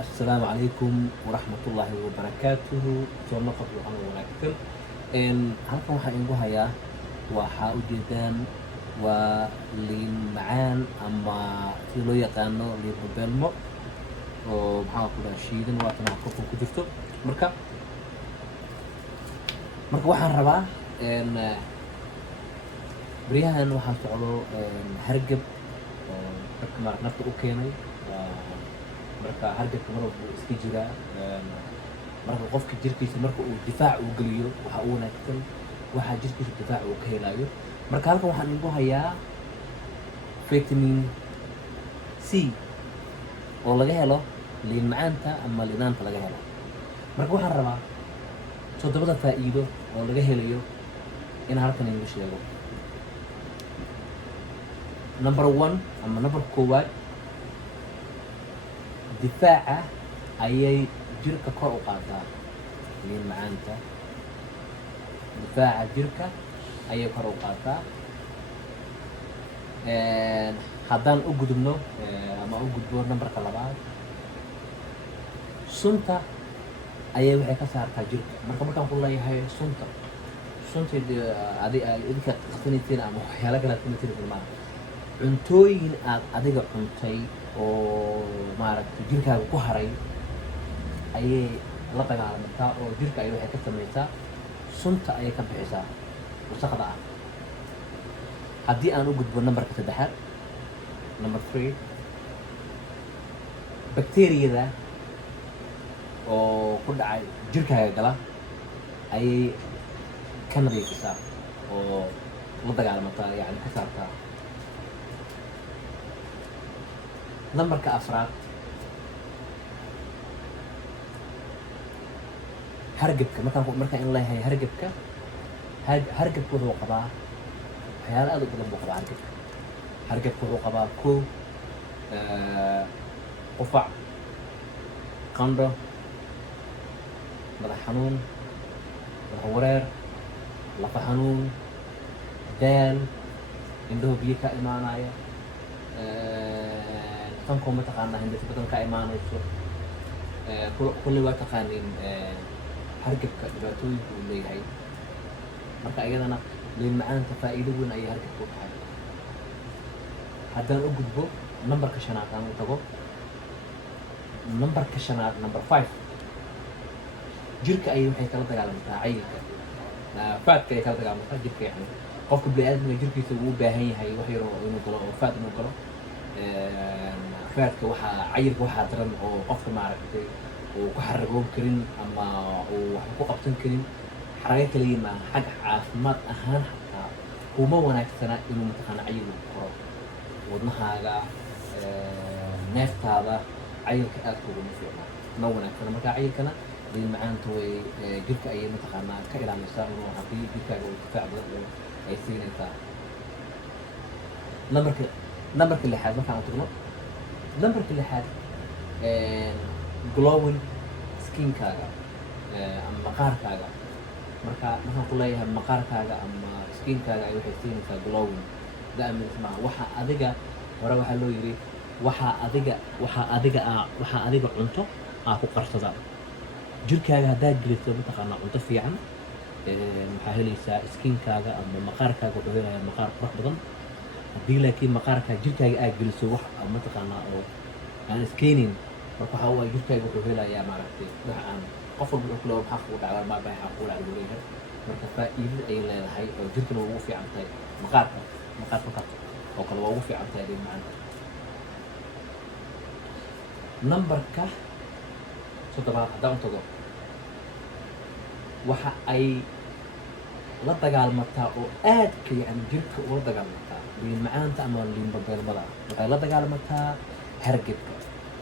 السلام عليكم ورحمة الله وبركاته. soo noqod waxaan wanaagsan halkan waxaan igu hayaa waxaa ujeedaan waa liin macaan ama sida loo yaqaano liin beelmo oo maxaa ku dhaha shiidan waatan koobka ku jirto marka waxaan rabaa baryahan waxaa socdo hargab oo dadka nafta u keenay marka hargabka mar walba wuu iska jiraa marka qofka jirkiisa marka uu difaac uu geliyo waxa uu wanaagsan waxaa jirkiisa difaac uu ka helayo marka halkan waxaan igu hayaa vitamin C oo laga helo liin macaanta ama liinaanta laga helo marka waxaan rabaa 7 faa'iido oo laga helayo in halkan igu sheego. number 1 ama number 1 difaaca ayay jirka kor u qaadaa liin macaanta difaaca jirka ayay kor u qaadaa haddaan u gudubno ama u gudbo numberka 2 sunta ayay waxay ka saartaa jirka markaan ku leeyahay sunta idinka qasanayseen ama waxyaala kale qasanayseen maaha cuntooyin aad adiga cuntay oo maaragtay jirkaaga ku haray ayay la dagaalantaa oo jirka ay waxay ka samaysaa sunta ayay ka bixisaa wasaqda ah. haddii aan u gudbo numberka 3 number 3 bakteeriyada oo ku dhacay jirkaaga gala ayay ka nadiifisaa oo la dagaalamataa yani ka saartaa. numberka 4 hargabka markaan in leeyahay hargabka wuxuu qabaa waxyaalo aad u badan buu qabaa hargabka wuxuu qabaa qufac qandho madax xanuun madax wareer lafa xanuun daal indhaho biyo ka imaanaya tankoo mataqaanaa hindhisa badan ka imaanayso kulli waa taqaaniin hargabka dhibaatooyinka uu leeyahay marka iyadana liin macaanta faa'iido weyn ayay hargabka u tahay. haddaan u gudbo numberka 5 aan u tago numberka 5 number 5 jirka ayay waxay kala dagaalantaa cayilka faadka ay kala dagaalantaa jirka yani qofka bini'aadamka jirkiisa uu u baahan yahay wax yar oo inuu galo oo faad inuu galo faadka waxaa cayilka waxaa daran oo qofka maaragtay uu ku xaragoon karin ama uu wax ku qabsan karin xarago kala yimaa xag caafimaad ahaan xataa kuma wanaagsana inuu mataqaana cayil uu koro wadnahaaga neeftaada cayilka aad kuguma fiicna ma wanaagsana marka cayilkana liin macaanta way jirka ayay mataqaanaa ka ilaalinaysaa inuu haddii jirkaaga uu difaac badan ay siinaysaa. numberka 6 markaan tagno numberka 6 glowing skinkaaga ama maqaarkaaga markaan ku leeyahay maqaarkaaga ama skinkaaga ay waxay siinaysaa glowing daamis ma waxa adiga hore waxaa loo yiri waxa adiga cunto ku qarsada jirkaaga haddaad geliso mataqaanaa cunto fiican maxaa helaysaa skinkaaga ama maqaarkaaga wuxuu helayaa maqaar qurux badan. haddii laakiin maqaarkaa jirkaaga aad geliso wax mataqaanaa oo aan iskeenin marka waxa waaye jirkaaga wuxuu helayaa maaragtay wax aan qof walba wuxuu leeyahay maxaa kugu dhacay baa kugu dhacay leeyahay marka faa'iido ay leedahay oo jirkana ugu fiican tahay maqaarka oo kale waa ugu fiican tahay liin macaanta. numberka 7 haddaan tago waxa ay la dagaalmataa oo aadka yani jirka ula dagaalmataa liin macaanta ama liin beelmada waxay la dagaalmataa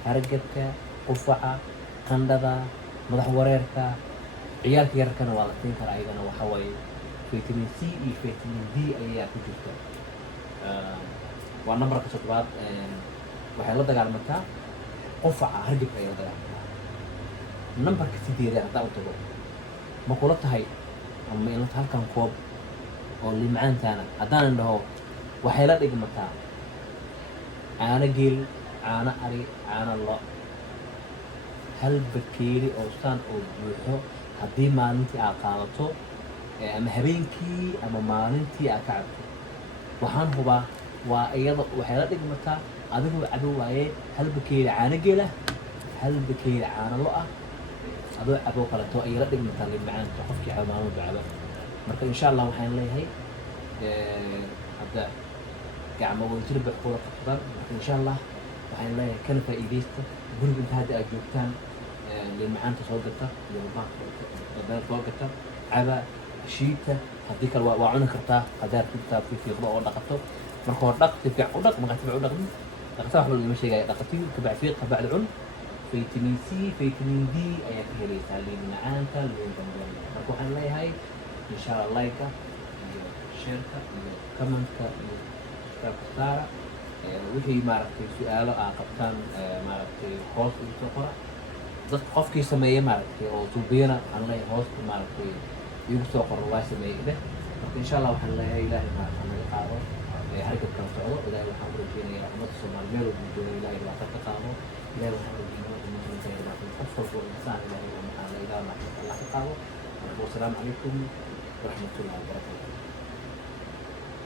hargabka qufaca qandhada madax wareerka ciyaalka yarkana waa la siin karaa ayagana waxa waaye vitamin C iyo vitamin D ayaa ku jirta. waa numberka 7 waxay la dagaalmataa qufaca hargabka ayay la dagaalmataa. numberka 8 haddaan u tago ma kula tahay ama inta halkan koob oo liin macaantaana haddaan dhaho waxay la dhigmataa caano geel caano ari caano lo hal bakeeri oo saan oo buuxo haddii maalintii aad qaadato ama habeenkii ama maalintii aad ka cabto waxaan hubaa waa iyada waxay la dhigmataa adigoo cabo waaye hal bakeeri caano geel ah hal bakeeri caano lo ah adoo cabo kaleto ayay la dhigmataa liin macaanta qofkii cabo maalmo cabo marka insha allah waxaan leeyahay hadda gacmo wadajir bay kuwada qabsadaan marka insha allah waxaan leeyahay kana faa'iidaysta guriga inta hadda aad joogtaan liin macaanta soo gata iyo badana soo gata caba shiita haddii kale waa cuni kartaa haddaad kitaab fiiqdo oo dhaqato marka hore dhaq si fiican u dhaq markaa si fiican u dhaqdi dhaqata wax lagama sheegaya dhaqatii kabacdi fiiq kabacdi cun فيتامين سي فيتامين دي ayaa ka helaysaa liin macaanta liin dambe marka waxaan leeyahay insha allah like-ka iyo share-ka iyo comment-ka iyo subscribe-ka saara wixii maaragtay su-aalo aa qabtaan maaragtay hoos ugu soo qora dadka qofkii sameeyey maaragtay oo suubiyana waxaan leeyahay hoosta maaragtay igu soo qoro waa sameeyey dheh marka insha allah waxaan leeyahay ilaahay maaragta naga qaado hargabkan socdo ilaahay waxaan u rajeynayaa raxmadda soomaaliyeed oo jooga ilaahay dhibaato ka qaado ilaahay waxaan u rajeynayaa qof walba oo insaan ilaahay oo maxaa la ilaaha maxaa Allah ka qaado والسلام عليكم ورحمة الله وبركاته